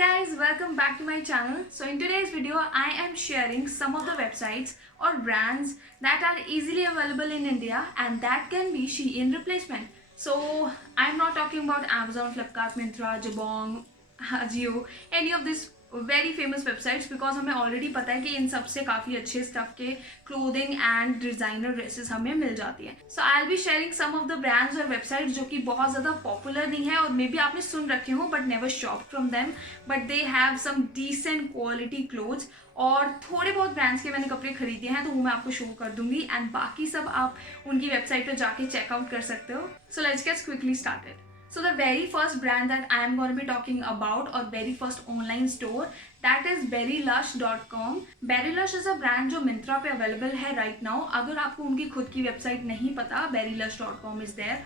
guys, welcome back to my channel. So in today's video I am sharing some of the websites or brands that are easily available in India and that can be SHEIN replacement. So I'm not talking about Amazon, Flipkart, Myntra, Jabong, AJIO, any of these very famous websites because हमें already पता है कि इन सब से काफ़ी अच्छे stuff के clothing and designer dresses हमें मिल जाती है. So I will be sharing some of the brands और वेबसाइट्स जो कि बहुत ज़्यादा पॉपुलर नहीं है और मे बी आपने सुन रखे हो but never shop from them, but they have some decent quality clothes. और थोड़े बहुत ब्रांड्स के मैंने कपड़े खरीदे हैं तो वो मैं आपको शो कर दूंगी एंड बाकी सब आप उनकी वेबसाइट पर जाके चेकआउट कर सकते हो. So let's get quickly started. So the very first brand that I am going to be talking about or very first online store, that is berrylush.com. berrylush is a brand जो मिंत्रा पे available है right now. अगर आपको उनकी खुद की website नहीं पता, berrylush.com is there,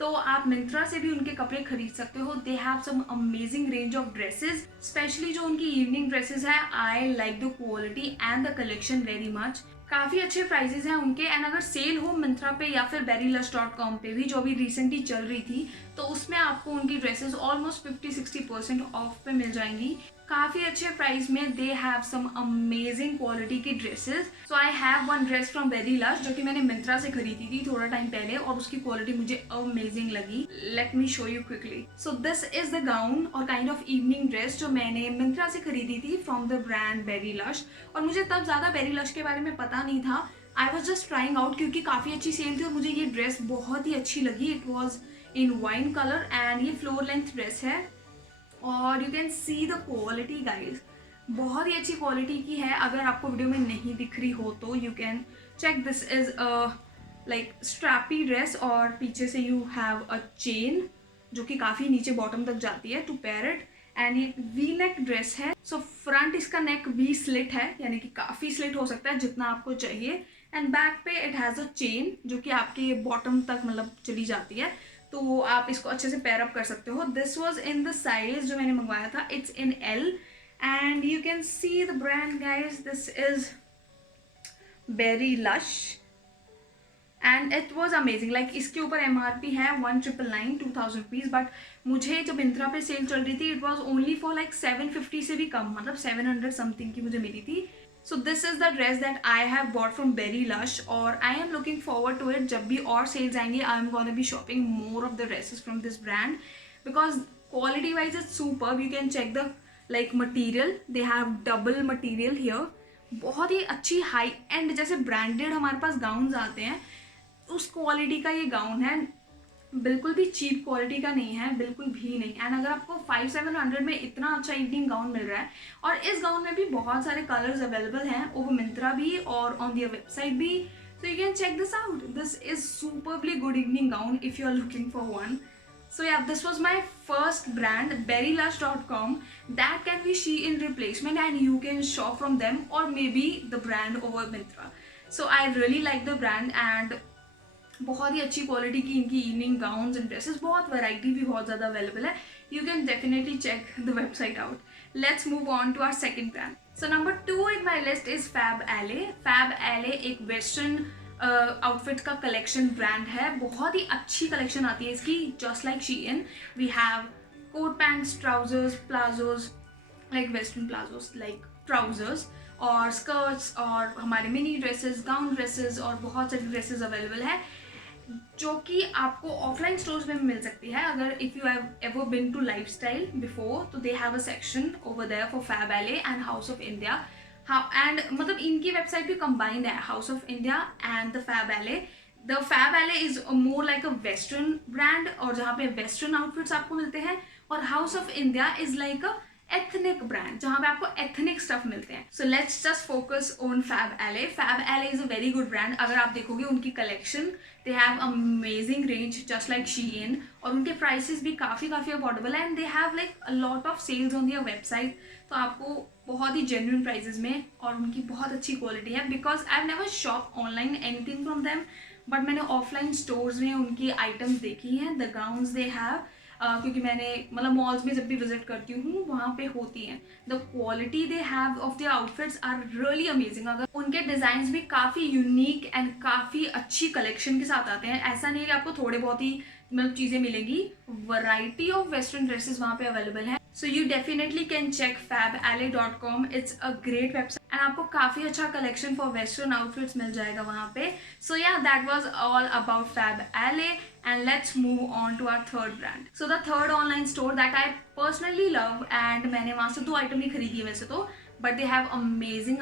तो आप मिंत्रा से भी उनके कपड़े खरीद सकते हो. They have some amazing range of dresses, specially जो उनकी इवनिंग ड्रेसेस है. I like the quality and the collection very much. काफ़ी अच्छे प्राइजेस हैं उनके एंड अगर सेल हो मिंत्रा पे या फिर berrylush.com पे भी जो अभी रिसेंटली चल रही थी तो उसमें आपको उनकी ड्रेसेस ऑलमोस्ट 50-60% ऑफ पे मिल जाएंगी. काफ़ी अच्छे प्राइस में. They have some amazing quality की dresses. So I have one dress from berrylush जो कि मैंने मिंत्रा से खरीदी थी थोड़ा टाइम पहले और उसकी क्वालिटी मुझे अमेजिंग लगी. Let me show you quickly. So this is the gown और काइंड ऑफ इवनिंग ड्रेस जो मैंने मिंत्रा से खरीदी थी फ्रॉम द ब्रांड berrylush. और मुझे तब ज़्यादा berrylush के बारे में पता नहीं था. I was just trying out क्योंकि काफ़ी अच्छी सेल थी और मुझे ये ड्रेस बहुत ही अच्छी लगी. It was in wine colour and ये फ्लोर लेंथ ड्रेस है और you can see the quality guys. बहुत ही अच्छी क्वालिटी की है. अगर आपको वीडियो में नहीं दिख रही हो तो you can check. This is like strappy dress और पीछे से यू हैव अ चेन जो कि काफ़ी नीचे बॉटम तक जाती है टू पेयर इट. एंड ये वी नेक ड्रेस है. सो फ्रंट इसका नेक वी स्लिट है यानी कि काफ़ी स्लिट हो सकता है जितना आपको चाहिए. एंड बैक पे इट हैज़ अ चेन जो कि आपके बॉटम तक मतलब चली जाती है तो आप इसको अच्छे से पेयर अप कर सकते हो. This was in the size जो मैंने मंगवाया था. It's in L and you can see the brand guys. This is berrylush and it was amazing. Like इसके ऊपर MRP है 1999 2000 रुपीज़ बट मुझे जब मिंत्रा पे सेल चल रही थी it was only for like 750 से भी कम, मतलब 700 समथिंग की मुझे मिली थी. So this is the dress that I have bought from berrylush और I am looking forward to it. जब भी और सेल्स आएंगे I am gonna be shopping more of the dresses from this brand because quality wise is superb. You can check the like material. They have double material here. बहुत ही अच्छी high and जैसे branded हमारे पास gowns आते हैं उस quality का ये गाउन है. बिल्कुल भी चीप क्वालिटी का नहीं है, बिल्कुल भी नहीं. एंड अगर आपको 500-700 में इतना अच्छा इवनिंग गाउन मिल रहा है और इस गाउन में भी बहुत सारे कलर्स अवेलेबल हैं ओवर मिंत्रा भी और ऑन दियर वेबसाइट भी. So you can check this out. This is superbly good evening gown if you are looking for one. So yeah, this was my first brand, berrylush.com. That can be SHEIN replacement and you can shop from them or maybe the brand over Myntra. So I really like the brand and बहुत ही अच्छी quality की इनकी evening gowns and dresses. बहुत variety भी बहुत ज़्यादा available है. You can definitely check the website out. Let's move on to our second brand. So number 2 in my list is Faballey. Faballey एक वेस्टर्न आउटफिट का collection brand है. बहुत ही अच्छी कलेक्शन आती है इसकी just like SHEIN. We have coat pants, trousers, palazzos like western palazzos like trousers और स्कर्ट्स और हमारे मिनी ड्रेसेस, गाउन ड्रेसेस और बहुत सारी ड्रेसेस अवेलेबल है जो कि आपको ऑफलाइन स्टोर्स में मिल सकती है. अगर if you have ever been to Lifestyle before तो they have a section over there for Faballey and house of India. And मतलब इनकी वेबसाइट भी कंबाइंड है house of India and the Faballey. The Faballey is more like a western brand और जहाँ पे western outfits आपको मिलते हैं और house of India is like a ethnic brand जहाँ पे आपको एथनिक स्टफ मिलते हैं. सो let's just focus on Faballey. Faballey is a very good brand. अगर आप देखोगे उनकी collection they have amazing range just like SHEIN और उनके प्राइसेस भी काफ़ी अफोर्डेबल है and they have like a lot of sales on their website. तो आपको बहुत ही जेन्युइन प्राइसेस में और उनकी बहुत अच्छी क्वालिटी है. Because I have never shop online anything from them but मैंने ऑफलाइन स्टोर्स में उनकी आइटम्स देखी हैं. द गाउन्स दे हैव क्योंकि मैंने मतलब मॉल्स में जब भी विजिट करती हूँ वहाँ पे होती हैं. The quality they have of the outfits are really amazing. अगर उनके डिज़ाइंस भी काफ़ी यूनिक एंड काफ़ी अच्छी कलेक्शन के साथ आते हैं. ऐसा नहीं कि आपको थोड़े बहुत ही मतलब चीज़ें मिलेंगी. वैरायटी ऑफ वेस्टर्न ड्रेसेस वहाँ पे अवेलेबल है. So you definitely can check faballey.com. It's a great website and आपको काफ़ी अच्छा कलेक्शन फॉर वेस्टर्न आउटफिट्स मिल जाएगा वहाँ पे. So yeah that was all about Faballey and let's move on to our third brand. So the third online store that I personally love and मैंने वहाँ से 2 आइटम ही खरीदी है वैसे तो, but they have amazing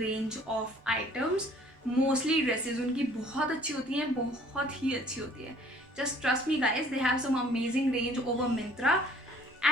range of items. Mostly dresses उनकी बहुत अच्छी होती हैं, बहुत ही अच्छी होती है. Just trust me guys, they have some amazing range over Myntra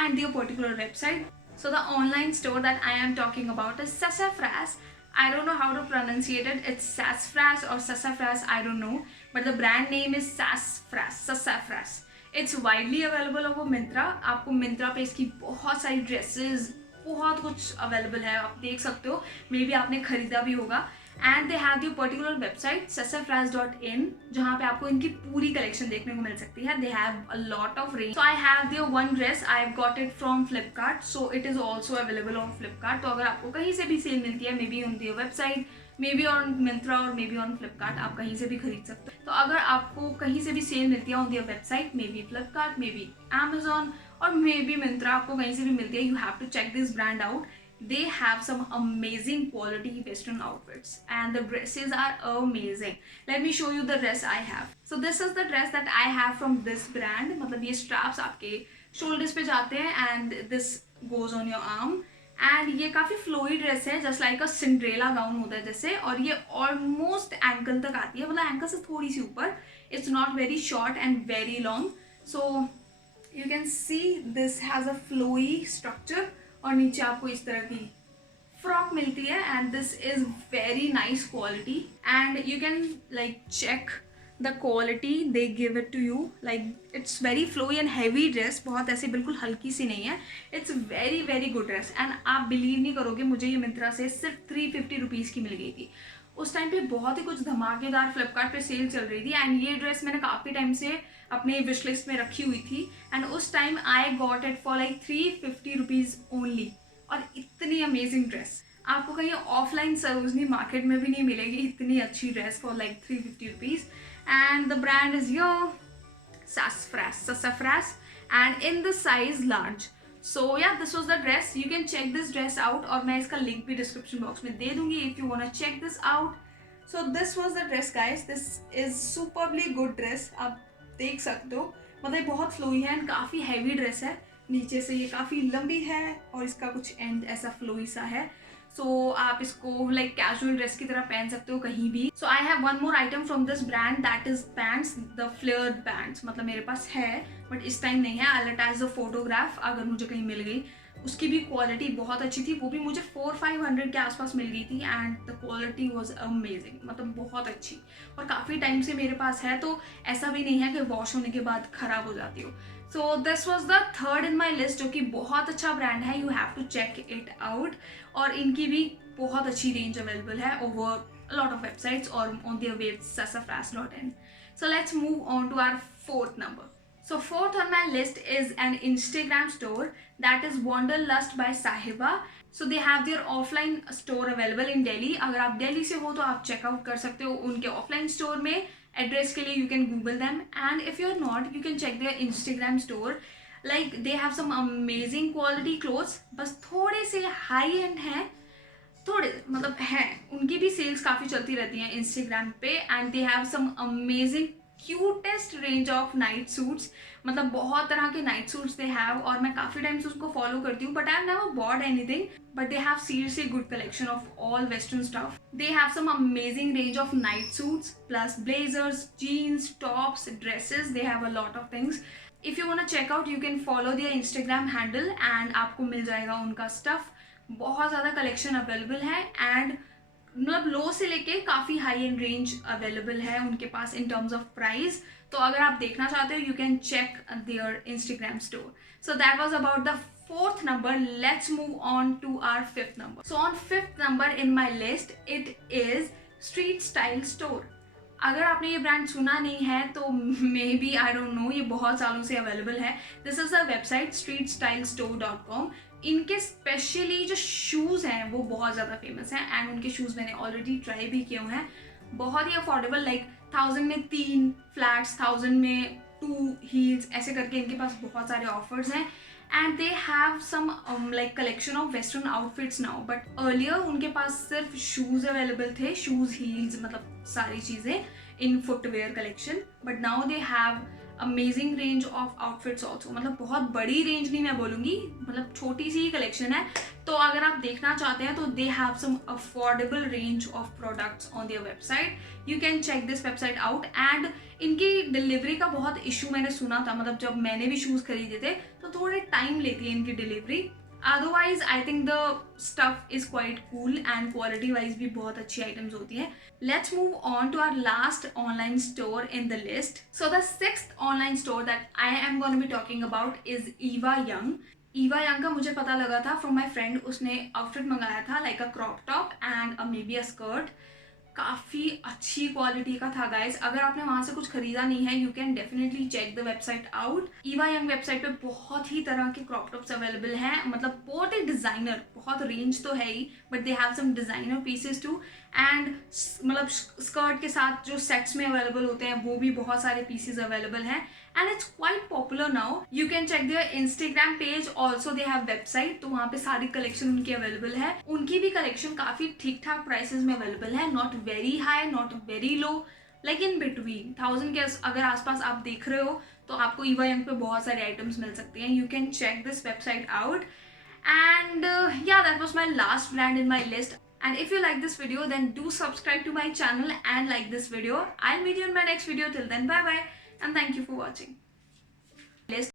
and their particular website. So the online store that I am talking about is Sassafras. I don't know how to pronunciate it. It's Sassafras or Sassafras, I don't know. But the brand name is Sassafras. It's widely available over Myntra. आपको Myntra पे इसकी बहुत सारी dresses, बहुत कुछ available है, आप देख सकते हो. मे बी आपने खरीदा भी होगा. And they have the particular website sassafras.in जहाँ पे आपको इनकी पूरी कलेक्शन देखने को मिल सकती है. दे have a lot of range. So I have their one dress, I have got it from Flipkart, so it is also available on Flipkart. तो अगर आपको कहीं से भी सेल मिलती है, may be on their website, may be on Myntra और may be on Flipkart, आप कहीं से भी खरीद सकते हो. तो अगर आपको कहीं से भी सेल मिलती है on their website, may be Flipkart, may be Amazon और मे बी मिंत्रा, आपको कहीं से भी मिलती है, you have to check this brand out. They have some amazing quality western outfits and the dresses are amazing. Let me show you the dress I have. So this is the dress that I have from this brand. मतलब ये straps आपके shoulders पे जाते हैं and this goes on your arm. And ये काफ़ी flowy dress है, just like a Cinderella gown होता है जैसे, और ये almost ankle तक आती है, मतलब ankle से थोड़ी सी ऊपर. It's not very short and very long. So you can see this has a flowy structure. और नीचे आपको इस तरह की फ्रॉक मिलती है and this is very nice quality and you can like check the quality they give it to you. Like it's very flowy and heavy dress, बहुत ऐसे बिल्कुल हल्की सी नहीं है. It's very good dress and आप बिलीव नहीं करोगे, मुझे ये मिंत्रा से सिर्फ 350 रुपीज़ की मिल गई थी. उस टाइम पे बहुत ही कुछ धमाकेदार फ्लिपकार्ट पे सेल चल रही थी एंड ये ड्रेस मैंने काफ़ी टाइम से अपने विश लिस्ट में रखी हुई थी एंड उस time I got it for like 350 rupees only. और इतनी अमेजिंग ड्रेस आपको कहीं ऑफलाइन सरोजनी मार्केट में भी नहीं मिलेगी, इतनी अच्छी dress for like 350 rupees. And the brand is your Sassafras and in the size large. So yeah, this was the dress. You can check this dress out और मैं इसका लिंक भी डिस्क्रिप्शन बॉक्स में दे दूंगी if you wanna check this out. So this was the dress guys. This is superbly good dress. आप देख सकते हो, मतलब बहुत फ्लोई है एंड काफ़ी हैवी ड्रेस है. नीचे से ये काफ़ी लंबी है और इसका कुछ एंड ऐसा फ्लोई सा है. सो आप इसको लाइक कैजुअल ड्रेस की तरह पहन सकते हो कहीं भी. So I have one more item from this brand that is pants, the flared pants. मतलब मेरे पास है बट इस टाइम नहीं है. आई अटैच द फोटोग्राफ अगर मुझे कहीं मिल गई. उसकी भी क्वालिटी बहुत अच्छी थी, वो भी मुझे 400-500 के आसपास मिल गई थी and the quality was amazing, मतलब बहुत अच्छी. और काफ़ी टाइम से मेरे पास है, तो ऐसा भी नहीं है कि वॉश होने के बाद ख़राब हो जाती हो. So this was the third in my list, जो कि बहुत अच्छा ब्रांड है. You have to check it out. और इनकी भी बहुत अच्छी रेंज अवेलेबल है ओवर लॉट ऑफ वेबसाइट्स और on their web sassafras.in. So let's move on to our fourth number. So fourth on my list is an Instagram store that is Wonderlust by Sahiba. So they have their offline store available in Delhi. अगर आप दिल्ली से हो तो आप checkout कर सकते हो उनके ऑफलाइन स्टोर में. एड्रेस के लिए you can Google them and if you're not you can check their Instagram store. Like they have some amazing quality clothes. बस थोड़े से हाई एंड हैं, थोड़े मतलब हैं. उनकी भी सेल्स काफ़ी चलती रहती हैं इंस्टाग्राम पे and they have some amazing cutest range of night suits. मतलब बहुत तरह के नाइट सूट्स दे हैव और मैं काफ़ी टाइम से उसको फॉलो करती हूँ but I have never bought anything. But they have seriously good collection of all western stuff. They have some amazing range of night suits plus blazers, jeans, tops, dresses. They have a lot of things. If you want to check out you can follow their Instagram handle and आपको मिल जाएगा उनका stuff. बहुत ज़्यादा collection available है and मतलब लो से लेके काफ़ी हाई एंड रेंज अवेलेबल है उनके पास इन टर्म्स ऑफ प्राइस. तो अगर आप देखना चाहते हो you can check their Instagram store. So that was about the fourth number. Let's move on to our fifth number. So on fifth number in my list it is Street Style Store. अगर आपने ये brand सुना नहीं है तो maybe I don't know, ये बहुत सालों से अवेलेबल है. This is the website streetstylestore.com. इनके स्पेशली जो शूज़ हैं वो बहुत ज़्यादा फेमस हैं एंड उनके शूज़ मैंने ऑलरेडी ट्राई भी किए हुए हैं. बहुत ही अफोर्डेबल, लाइक 1000 में 3 फ्लैट्स, 1000 में 2 हील्स, ऐसे करके इनके पास बहुत सारे ऑफर्स हैं and they have some like collection of western outfits now, but earlier उनके पास सिर्फ शूज अवेलेबल थे, शूज, हील्स, मतलब सारी चीज़ें in footwear collection. But now they have amazing range of outfits also. मतलब बहुत बड़ी रेंज नहीं मैं बोलूँगी, मतलब छोटी सी ही कलेक्शन है. तो अगर आप देखना चाहते हैं तो they have some affordable range of products on their website. You can check this website out. And इनकी डिलीवरी का बहुत इशू मैंने सुना था, मतलब जब मैंने भी शूज़ खरीदे थे तो थोड़े टाइम लेती है इनकी delivery. Otherwise I think the stuff is quite cool and quality wise भी बहुत अच्छी आइटम्स होती हैं. Let's move on to our last online store in the list. So the sixth online store that I am going to be talking about is Eva Young. Eva young का मुझे पता लगा था फ्रॉम माई फ्रेंड. उसने outfit मंगाया था like a crop top and may be a skirt. काफ़ी अच्छी क्वालिटी का था गाइज. अगर आपने वहाँ से कुछ खरीदा नहीं है, you can definitely check the website out. Eva Young website पे बहुत ही तरह के क्रॉप टॉप्स अवेलेबल हैं. मतलब बहुत ही डिज़ाइनर, बहुत रेंज तो है ही, but they have some designer pieces too. And मतलब स्कर्ट के साथ जो सेट्स में अवेलेबल होते हैं वो भी बहुत सारे पीसेस अवेलेबल हैं. And it's quite popular now. You can check their Instagram page also. They have website, तो वहाँ पे सारी कलेक्शन उनकी अवेलेबल है. उनकी भी कलेक्शन काफ़ी ठीक ठाक प्राइसेस में अवेलेबल है. Not very high, not very low, like in between 1000 के अगर आसपास आप देख रहे हो तो आपको ईवा यंग पे बहुत सारे आइटम्स मिल सकते हैं. You can check this website out. And yeah, that was my last brand in my list. And if you like this video, then do subscribe to my channel and like this video. I'll meet you in my next video. Till then, bye bye and thank you for watching. List